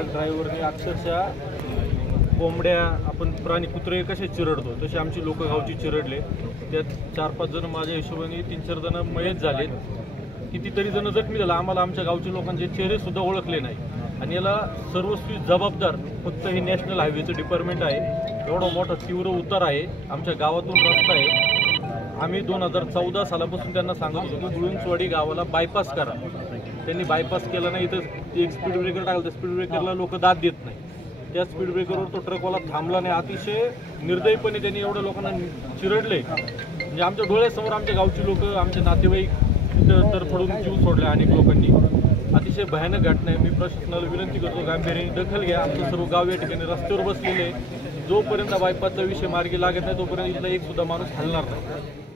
Truck ड्रायव्हरने अक्षरशः कोंबड्या आपण प्राणी कुत्रे कसे चिरडतो तसे आमची लोक गावची चिरडले। त्यात 4-5 जण माझ्या हिशोबाने 3-4 जण मयत झाले, कितीतरी जण जखमी झाले। आम्हाला आमच्या गावच्या लोकांचे चेहरे सुद्धा ओळखले नाही आणि याला सर्वस्वी जबाबदार फक्त हे नॅशनल हायवेचं डिपार्टमेंट आहे। एवढा मोठा तीव्र उतार आहे, आमच्या गावातून रस्ता आहे। आम्ही 2014 सालापासून त्यांना सांगत होतो की गुळुंचवाडी गावाला बायपास करा, त्यांनी बायपास केला नाही। तर एक स्पीड ब्रेकर टाकलं, त्या स्पीड ब्रेकरला लोक दाद देत नाही, त्या स्पीड ब्रेकरवर तो ट्रकवाला थांबला नाही। अतिशय निर्दयीपणे त्यांनी एवढ्या लोकांना चिरडले, म्हणजे आमच्या डोळ्यासमोर आमच्या गावची लोक, आमचे नातेवाईक तरफडून जीव सोडले अनेक लोकांनी। अतिशय भयानक घटना आहे। मी प्रशासनाला विनंती करतो गांभीर्याने दखल घ्या। आमचं सर्व गाव या ठिकाणी रस्त्यावर बसलेले आहे। जोपर्यंत बायपासचा विषय मार्गी लागत नाही तोपर्यंत इथला एक सुद्धा माणूस हलणार नाही।